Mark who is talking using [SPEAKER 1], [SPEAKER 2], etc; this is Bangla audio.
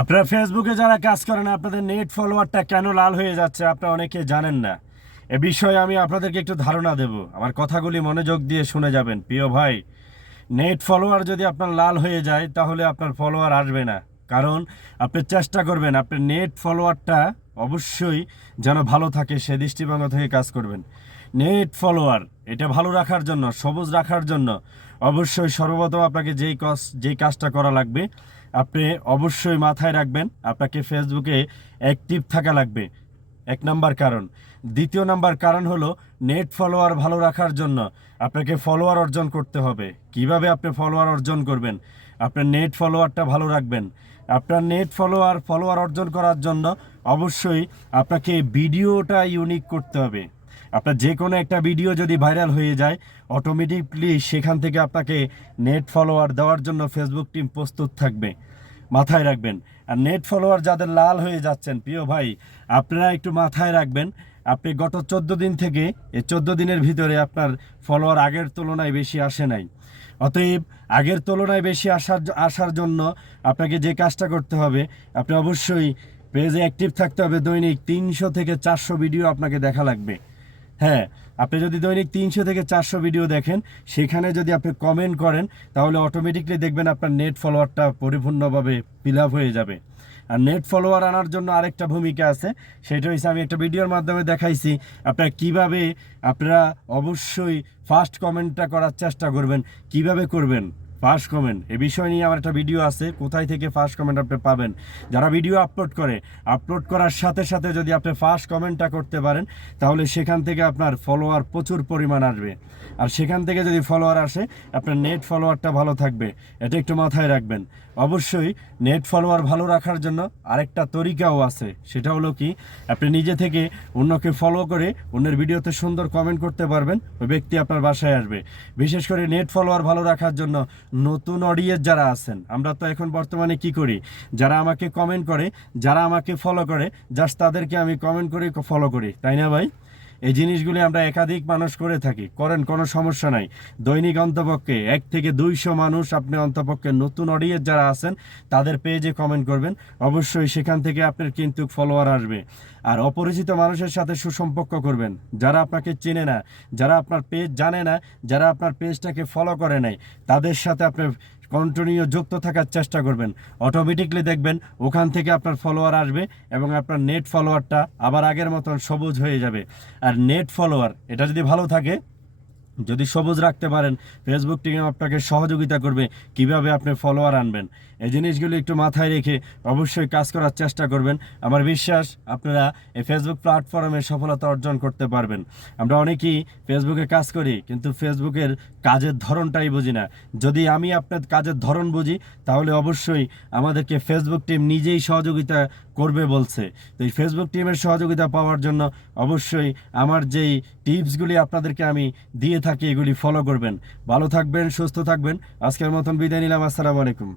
[SPEAKER 1] আপনারা ফেসবুকে যারা কাজ করেন, আপনাদের নেট ফলোয়ারটা কেন লাল হয়ে যাচ্ছে আপনারা অনেকে জানেন না। এ বিষয়ে আমি আপনাদেরকে একটু ধারণা দেব। আমার কথাগুলি মনোযোগ দিয়ে শুনে যাবেন। প্রিয় ভাই নেট ফলোয়ার যদি আপনার লাল হয়ে যায়, তাহলে আপনার ফলোয়ার আসবে না। কারণ আপনি চেষ্টা করবেন, আপনার নেট ফলোয়ারটা অবশ্যই যেন ভালো থাকে, সে দৃষ্টিভঙ্গ থেকে কাজ করবেন। নেট ফলোয়ার এটা ভালো রাখার জন্য, সবুজ রাখার জন্য অবশ্যই সর্বপ্রথম আপনাকে যেই কাজ, যেই কাজটা করা লাগবে আপনি অবশ্যই মাথায় রাখবেন, আপনাকে ফেসবুকে অ্যাক্টিভ থাকা লাগবে। এক নাম্বার কারণ। দ্বিতীয় নাম্বার কারণ হলো নেট ফলোয়ার ভালো রাখার জন্য আপনাকে ফলোয়ার অর্জন করতে হবে। কীভাবে আপনি ফলোয়ার অর্জন করবেন? আপনার নেট ফলোয়ারটা ভালো রাখবেন। আপনার নেট ফলোয়ার ফলোয়ার অর্জন করার জন্য অবশ্যই আপনাকে ভিডিওটা ইউনিক করতে হবে। আপনার যে কোনো একটা ভিডিও যদি ভাইরাল হয়ে যায় অটোমেটিকলি সেখান থেকে আপনাকে নেট ফলোয়ার দেওয়ার জন্য ফেসবুক টিম প্রস্তুত থাকবে। মাথায় রাখবেন। আর নেট ফলোয়ার যাদের লাল হয়ে যাচ্ছেন, প্রিয় ভাই, আপনারা একটু মাথায় রাখবেন। আপনি গত চোদ্দ দিন থেকে, এই চোদ্দ দিনের ভিতরে আপনার ফলোয়ার আগের তুলনায় বেশি আসে নাই। অতএব আগের তুলনায় বেশি আসার আসার জন্য আপনাকে যে কাজটা করতে হবে, আপনি অবশ্যই পেজে অ্যাক্টিভ থাকতে হবে। দৈনিক তিনশো থেকে চারশো ভিডিও আপনাকে দেখা লাগবে। হ্যাঁ আপনি যদি দৈনিক তিনশো থেকে চারশো ভিডিও দেখেন, সেখানে যদি আপনি কমেন্ট করেন, তাহলে অটোমেটিকলি দেখবেন আপনার নেট ফলোয়ারটা পরিপূর্ণভাবে ফিল হয়ে যাবে। আর নেট ফলোয়ার আনার জন্য আরেকটা ভূমিকা আছে, সেটা হচ্ছে আমি একটা ভিডিওর মাধ্যমে দেখাইছি, আপনারা কীভাবে, আপনারা অবশ্যই ফার্স্ট কমেন্টটা করার চেষ্টা করবেন, কীভাবে করবেন? First comment. এ বিষয় নিয়ে আমার একটা ভিডিও আছে, কোথায় থেকে ফার্স্ট কমেন্ট আপনি পাবেন? যারা ভিডিও আপলোড করে, আপলোড করার সাথে সাথে যদি আপনি ফার্স্ট কমেন্টটা করতে পারেন, তাহলে সেখান থেকে আপনার ফলোয়ার প্রচুর পরিমাণ আসবে। আর সেখান থেকে যদি ফলোয়ার আসে, আপনার নেট ফলোয়ারটা ভালো থাকবে। এটা একটু মাথায় রাখবেন। অবশ্যই নেট ফলোয়ার ভালো রাখার জন্য আরেকটা তরিকাও আছে। সেটা হলো কি, আপনি নিজে থেকে অন্যকে ফলো করে অন্যের ভিডিওতে সুন্দর কমেন্ট করতে পারবেন, ওই ব্যক্তি আপনার বাসায় আসবে। বিশেষ করে নেট ফলোয়ার ভালো রাখার জন্য নতুন অডিয়েন্স যারা আছেন, আমরা তো এখন বর্তমানে কি করি? যারা আমাকে কমেন্ট করে, যারা আমাকে ফলো করে জাস্ট তাদেরকে আমি কমেন্ট করে ফলো করি, তাই না ভাই? এই জিনিসগুলি আমরা একাধিক মানুষ করে থাকি। করেন, কোনো সমস্যা নাই। দৈনিক অন্তপক্ষে এক থেকে দুইশো মানুষ আপনি অন্তপক্ষে নতুন অডিয়েন্স যারা আছেন, তাদের পেজে কমেন্ট করবেন। অবশ্যই সেখান থেকে আপনার কিন্তু ফলোয়ার আসবে। আর অপরিচিত মানুষের সাথে সুসম্পর্ক করবেন। যারা আপনাকে চেনে না, যারা আপনার পেজ জানে না, যারা আপনার পেজটাকে ফলো করে নাই, তাদের সাথে আপনি কন্টিনিউ যুক্ত থাকার চেষ্টা করবেন। অটোমেটিকলি দেখবেন ওখান থেকে আপনার ফলোয়ার আসবে এবং আপনার নেট ফলোয়ারটা আবার আগের মতন সবুজ হয়ে যাবে। আর নেট ফলোয়ার এটা যদি ভালো থাকে যদি সবুজ রাখতে পারেন ফেসবুক টিম আপনাকে সহযোগিতা করবে কীভাবে আপনি ফলোয়ার আনবেন। এই জিনিসগুলো একটু মাথায় রেখে অবশ্যই কাজ করার চেষ্টা করবেন। আমার বিশ্বাস, আপনারা এই ফেসবুক প্ল্যাটফর্মে সফলতা অর্জন করতে পারবেন। আমরা অনেকেই ফেসবুকে কাজ করি, কিন্তু ফেসবুকের কাজের ধরনটাই বুঝি না। যদি আমি আপনার কাজের ধরন বুঝি, তাহলে অবশ্যই আমাদেরকে ফেসবুক টিম নিজেই সহযোগিতা করবে বলছে। তো এই ফেসবুক টিমের সহযোগিতা পাওয়ার জন্য অবশ্যই আমার যেই টিপসগুলি আপনাদেরকে আমি দিয়ে থাকি এগুলি ফলো করবেন। ভালো থাকবেন সুস্থ থাকবেন। আজকের মতন বিদায় নিলাম আসসালামু আলাইকুম।